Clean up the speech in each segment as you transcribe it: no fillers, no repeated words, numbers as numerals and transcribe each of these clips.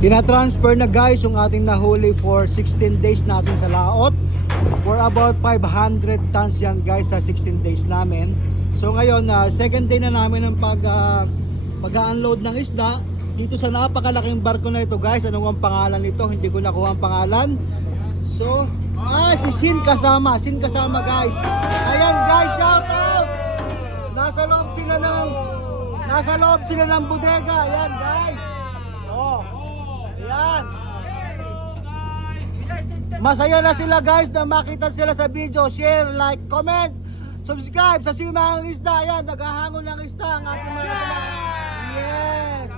Tinatransfer na guys yung ating nahuli for 16 days natin sa laot. For about 500 tons yan guys sa 16 days namin. So ngayon, second day na namin ng pag-unload ng isda dito sa napakalaking barko na ito guys. Ano ang pangalan nito? Hindi ko nakuha ang pangalan. So, si Sin kasama guys. Ayan guys, shout out! Nasa loob sila ng bodega. Ayan guys. Oh. Ayan. Masaya na sila guys na makita sila sa video. Share, like, comment, subscribe sa Simangang Isda. Ayan, naghahangon ng isda ang ating mga kasamahan. Yes.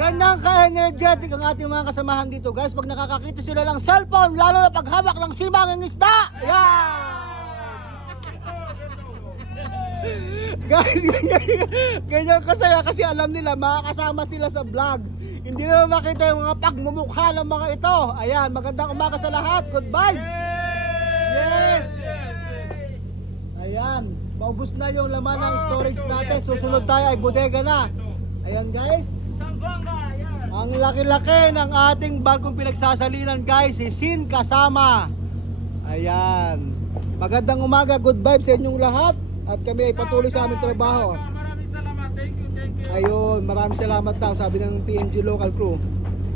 Ganyan ka-energetic ang ating mga kasamahan dito guys. Pag nakakakita sila ng cellphone, lalo na paghawak ng Simangang Isda. Ayan. Guys, ganyan kasaya kasi alam nila makakasama sila sa vlogs. Hindi na makita yung mga pagmumukha ng mga ito. Ayan, magandang umaga sa lahat. Good vibes. Yes. Ayan, maubos na yung laman ng storage natin. Susunod tayo ay bodega na. Ayan guys. Ang laki-laki ng ating barkong pinagsasalinan guys, si Sin kasama. Ayan. Magandang umaga, good vibes sa inyong lahat. At kami ay patuloy sa aming trabaho. Maraming salamat. Thank you. Ayun, maraming salamat daw, sabi ng PNG local crew.